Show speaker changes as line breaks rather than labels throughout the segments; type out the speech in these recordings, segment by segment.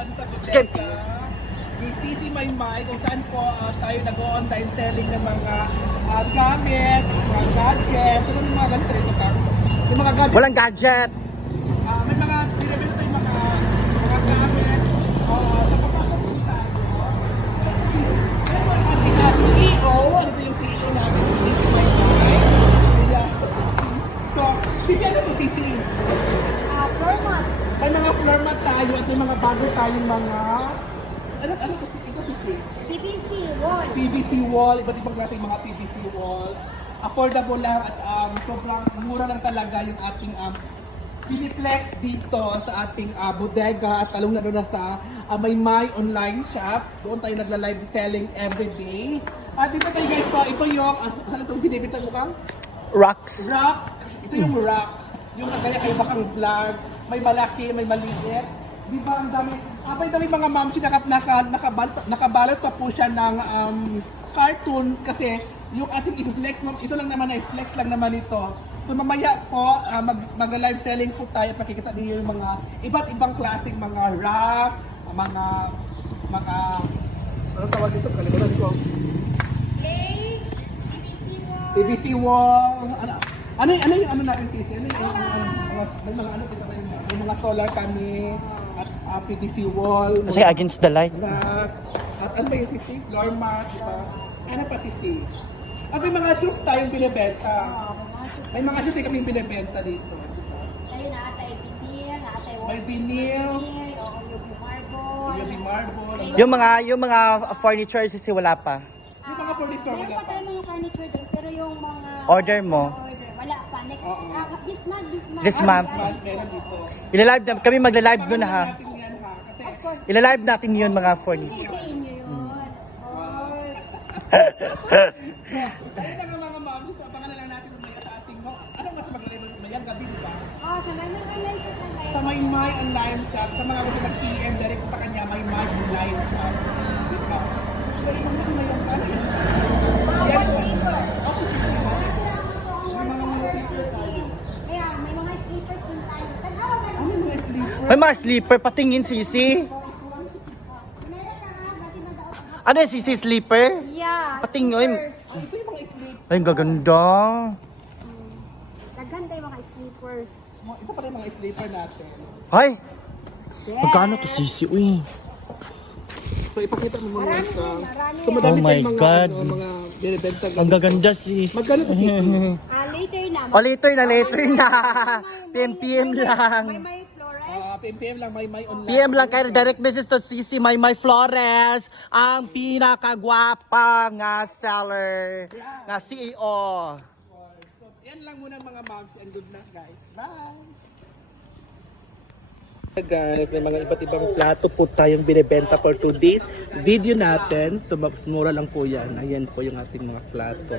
dyan sa
Skip.
bodega ni Sisi Maymay kung saan po tayo nag-online selling ng mga gamit, mga gadgets. Ano yung mga ganito ito ka? Yung mga gadgets.
Walang gadget.
May mga binibili tayo mga gamit. Sa papasok po tayo. Meron ang ating CEO. Ano yung CEO natin? Si Sisi Maymay. Yeah. So, Sisi, ano ito Sisi?
Floor mat.
May mga floor mat tayo at may mga bago tayong mga ano ito Sisi?
PVC wall.
PVC wall, iba't ibang klaseng mga PVC wall. Affordable lang at sobrang mura lang talaga yung ating Piniplex dito sa ating bodega at talong na doon na sa Maymay online shop. Doon tayo nagla-live selling everyday. At dito tayo guys po, ito yung, saan itong binibintang mo kang?
Rocks.
Rock. Ito yung rock. Yung kaya kayo bakang vlog. May malaki, may maliit. Di ba ang dami? May dami mga moms nakabalot pa po siya ng cartoon kasi yung ating i-flex, ito lang naman ay flex lang naman ito. So mamaya po, mag-live selling po tayo at makikita niyo yung mga iba't ibang klaseng mga rack, mga ano tawag dito? Kalimutan ko. PVC wall. Ano yung ano natin Titi? Ano yung may mga ano kita may mga solar kami at PVC wall.
Kasi against the light.
Racks. At ano ba yung Sisi? Floor mat, di ba? Ano pa Sisi? At may mga shoes tayong binibenta. May mga shoes kaming binibenta dito.
Ayun, naatay vinyl, naatay wall.
May vinyl.
Yung marble.
Yung
Yung mga furniture kasi wala pa.
Yung mga furniture
Meron
wala
pa
pa.
tayo mga furniture doon, pero yung mga
Order mo?
Wala pa. Next, this month.
This month.
Meron dito.
Ilalive na, kami magla-live doon ha.
Natin yan ha. Kasi
Of course.
Ilalive natin yun mga
Kasi
furniture.
sa inyo yun. Of course.
dahil lang ang mga moms, abangan na lang natin umaya sa ating mo. Anong mas mag-live umayang gabi, di ba?
Sa may online shop lang tayo.
Sa Maymay online shop, sa mga gusto mag-PM, direct po sa kanya, Maymay online shop. Di ba? So, ibang din na yung ano. Yan po.
Kaya may mga sleepers din tayo. Tanawa ka
Ano yung mga sleeper?
May mga sleeper, patingin sisi. Ano yung sisi sleeper?
Yeah,
Patingin.
sleepers.
Ito yung mga sleeper.
Ay, ang gaganda.
Daghan tayo mga sleepers.
Ito pa rin mga sleeper natin.
Ay, magkano to sisi? Uy.
So, ipakita mo mga
Marami
sa...
yan, marami
So,
yan.
madami
Oh my
tayong mga,
God.
mga binibenta.
Ang gaganda sis.
Magkano to sisi?
Later na.
O later na. PM lang.
May Flores.
PM lang, may online.
PM lang kayo, direct message to Sisi Maymay Flores, ang pinakagwapa nga seller, nga CEO.
So, yan lang muna mga moms and good luck guys. Bye! Guys, may mga iba't ibang plato po tayong binibenta for today's video natin. So, mas mura lang po yan. Ayan po yung ating mga plato.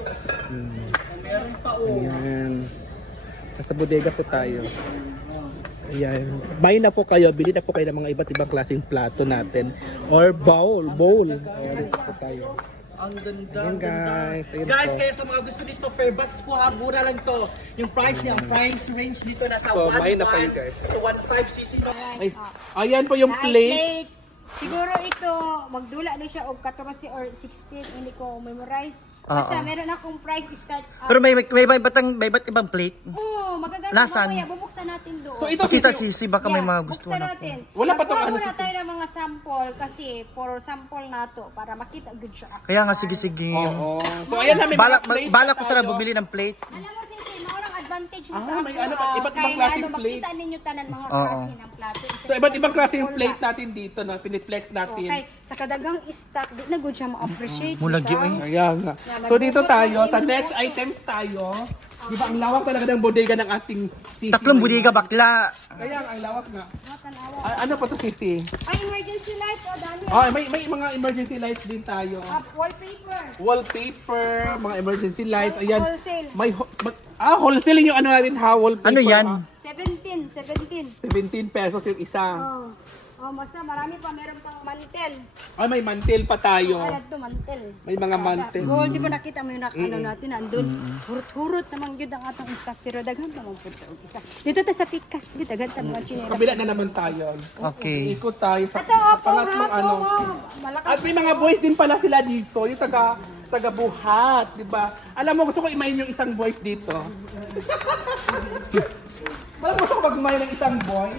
Ayan. Nasa bodega po tayo. Ayan. Buy na po kayo. Bili na po kayo ng mga iba't ibang klaseng plato natin. Or bowl. Ayan po tayo.
Ang ganda,
Ayan guys. Ayan
Guys,
po.
kaya sa mga gusto nito, fair bucks po ha, mura lang to. Yung price niya, ang price range dito nasa
So,
1.1
buy na kayo, guys.
to 1.5 Sisi.
Ay, ayan po yung plate.
Siguro ito, magdula na siya og 14 or 16, hindi ko memorize. Kasi meron akong price start.
Pero may iba't ibang plate.
Magaganda
Lasan?
mamaya, bubuksan natin doon.
So, ito
Pakita
Sisi.
Sisi, baka may mga gusto
buksan
na
natin.
Wala pa tong
Magkuha
ano,
muna
Sisi.
tayo ng mga sample kasi for sample na to para makita good siya.
Kaya nga, sige.
Oo. So, ayan na may
Balak,
mga plate
balak ko
na
sana
tayo.
bumili ng plate.
Alam mo sisi, maurang advantage mo sa
may
ako,
ano pa, iba't ibang
kaya
klaseng
ano,
plate.
makita ninyo tanan mga
Oo.
klase ng plato.
So, iba't ibang klaseng plate natin dito na piniflex natin.
Okay, sa kadagang stock, di na good siya ma-appreciate.
Mulagi,
kita.
oy.
Ayan nga. So, dito tayo. Sa next items tayo. Di ba, ang lawak talaga ng bodega ng ating Sisi.
Tatlong budiga bakla.
Kaya, ang lawak nga.
Tanawa.
Ano pa to Sisi?
Ay, emergency light o dami.
May mga emergency lights din tayo.
Wallpaper.
Wallpaper, mga emergency lights. Ayan.
Wholesale.
May wholesale yung ano natin ha, wallpaper.
Ano yan?
ha?
17.
17 pesos yung isa.
Oh. Oh, basta marami pa, meron pang mantel.
Ay, may mantel pa tayo.
Ayan to, mantel.
May mga mantel.
Gold, di ba nakita mo yung ano natin, andun. Hurot-hurot naman yun ang atong stock, pero daghan naman po ito. Isa. Dito ta sa pikas, daghan ta mga chinelas.
Kabila na naman tayo.
Okay.
Ikot tayo sa
Ito, opo,
pangatlong ano.
Malakas.
At may mga boys din pala sila dito, yung taga-buhat, di ba? Alam mo, gusto ko imayin yung isang boys dito. Alam mo, gusto ko mag-imayin ng isang boy.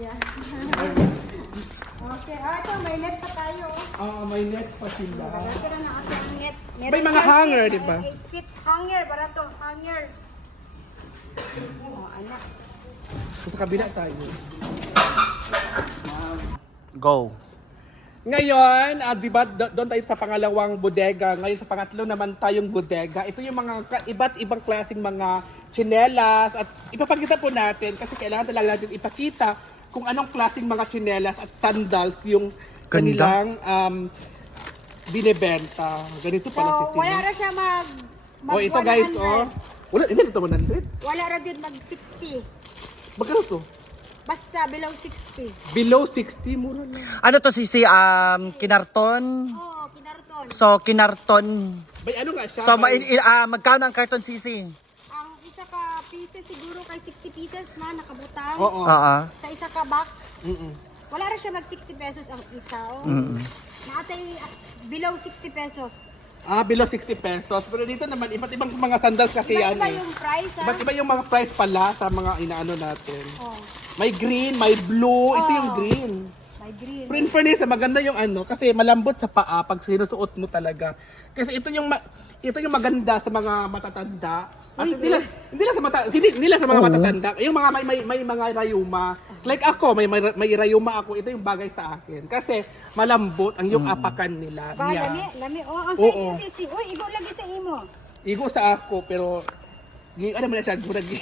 Okay, ito, may net pa tayo.
May net pa sila.
Kaya na kasi ang net. Meron
May mga
5
hanger,
feet,
di ba?
8 feet hanger, barato, hanger. Oh, anak.
Sa kabila tayo.
Go.
Ngayon, di ba, doon tayo sa pangalawang bodega. Ngayon sa pangatlo naman tayong bodega. Ito yung mga iba't ibang klaseng mga tsinelas. At ipapakita po natin kasi kailangan talaga natin ipakita kung anong klaseng mga tsinelas at sandals yung kanilang binebenta. Ganito pala si
So, wala na siya mag
ito guys,
100.
Wala, hindi ito 100.
Wala ra yun mag 60.
Magkano to?
Basta below 60.
Below 60, mura lang.
Ano to sisi? Kinarton?
Oh, kinarton.
So, kinarton.
May ano nga siya?
So,
may-
magkano ang karton sisi?
Ang isa ka pieces siguro kay 60 pieces na nakabutang.
Oo.
Oo.
Sa isa ka box,
Mm-mm.
wala ra siya mag 60 pesos ang isa. Oh. Naatay below 60 pesos.
Below 60 pesos. Pero dito naman, iba't ibang mga sandals kasi yan
Iba-iba
eh.
yung price ha.
Iba't iba yung mga price pala sa mga inaano natin.
Oh,
May green, may blue. Ito yung
Oh.
green.
may green.
Pero in fairness, maganda yung ano. Kasi malambot sa paa pag sinusuot mo talaga. Kasi ito yung ito yung maganda sa mga matatanda. At hindi lang sa mga matatanda. Yung mga may mga rayuma. Like ako, may rayuma ako. Ito yung bagay sa akin. Kasi malambot ang yung apakan nila.
Ba,
Yeah.
lami. Oh, ang
Oo.
size. Uy, igo lagi sa imo.
Igo sa ako, pero ano man na siya,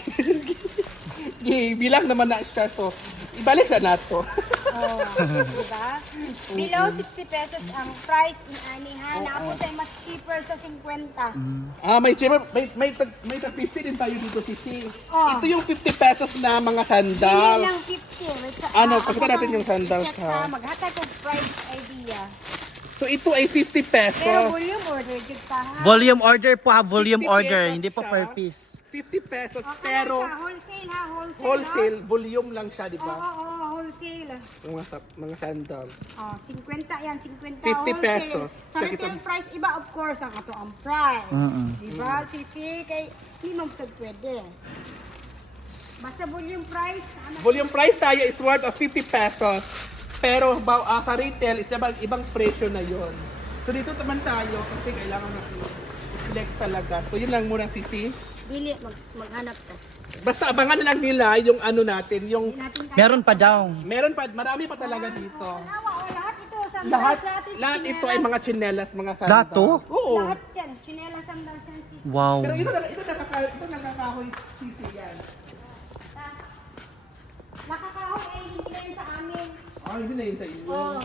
bilang naman na siya, so ibalik na nato.
Oh, diba? Below 60 pesos ang price in anihan. Naapot ay mas cheaper sa 50.
May cheaper, may 50 din tayo dito, Sisi.
Oh.
Ito yung 50 pesos na mga
Hindi
sandals.
lang 50. Wait,
Ano, pakita natin yung sandals,
i-check
ha?
Maghatag ko price idea.
So ito ay 50 pesos.
Pero volume order, jud pa ha?
Volume order po ha, volume
50
order.
pesos
Hindi po
siya.
per piece.
50 pesos,
Okay
pero
lang siya, wholesale ha, wholesale.
wholesale, volume lang siya, di
Oo,
ba?
wholesale.
Yung mga sandals.
50 yan, 50
50
wholesale.
pesos.
Sa retail price, iba of course ang ato ang price. Diba, Sisi? Kay, hindi mo pwede. Basta volume price, ano?
Volume price tayo is worth of 50 pesos. Pero sa retail is ibang presyo na yon. So dito naman tayo kasi kailangan natin select talaga. So yun lang muna, Sisi.
Dili, maghanap ka.
Basta abangan na lang nila yung ano natin, yung
Meron pa daw.
meron pa, marami pa talaga dito.
Lahat ito, sandals,
Lahat,
ito,
lahat ito ay
tsinelas.
mga tsinelas, mga sandals.
Lahat to?
Oo.
Lahat yan, tsinelas, sandals yan. Sisi.
Wow.
Pero ito nakakahoy, Sisi yan.
Nakakahoy ay hindi na yun sa amin.
Hindi na yun sa inyo.
Oh.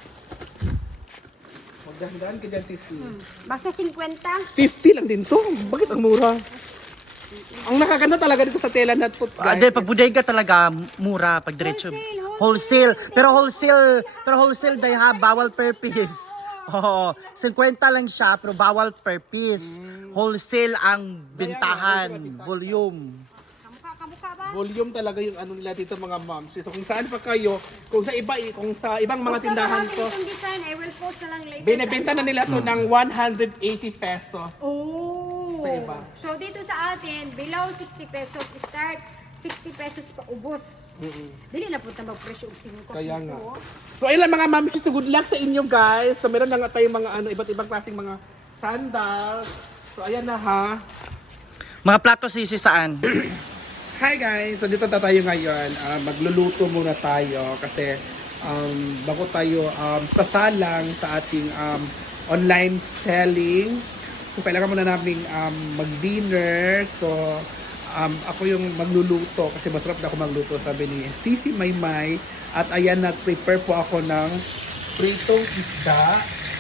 Magdahan ka dyan, Sisi.
Basta 50.
50 lang din to. Bakit ang mura? Ang nakaganda talaga dito sa tela na to, guys.
Pag bodega talaga, mura pag diretso.
Wholesale.
Pero wholesale dahil ha, bawal per piece. Oo, 50 lang siya pero bawal per piece. Wholesale ang bintahan, volume.
Kamukha ba?
Volume talaga yung ano nila dito mga moms. So kung saan pa kayo, kung sa ibang mga tindahan
Basta
to,
itong design, I will post na lang later.
binebenta na nila to ng 180 pesos.
Oh.
Sa iba.
So dito sa atin, below 60 pesos start, 60 pesos pa ubos. Dili na punta mag-presyo og 5
Kaya nga.
piso.
So ayun lang mga moms, so good luck sa inyo guys. So meron na nga tayong mga iba't ibang klaseng mga sandals. So ayan na ha.
Mga plato sisi saan?
Hi guys! So dito na tayo ngayon. Magluluto muna tayo kasi bago tayo sasalang sa ating online selling. So kailangan muna namin mag-dinner. So ako yung magluluto kasi masarap na ako magluto, sabi ni Sisi Maymay. At ayan, nag-prepare po ako ng pritong isda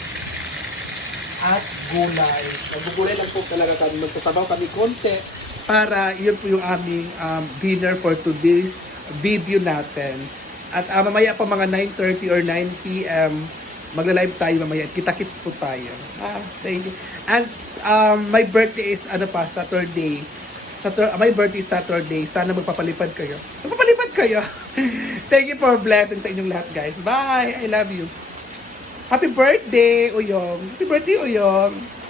at gulay. Maggugulay lang po talaga kami. Magsasabaw kami konti para yun po yung aming dinner for today's video natin. At mamaya pa mga 9:30 or 9 p.m. magla-live tayo mamaya. Kita-kits po tayo. Thank you. And my birthday is Saturday. My birthday is Saturday. Sana magpapalipad kayo. Magpapalipad kayo. Thank you for blessing sa inyong lahat, guys. Bye. I love you. Happy birthday, Uyong. Happy birthday, Uyong.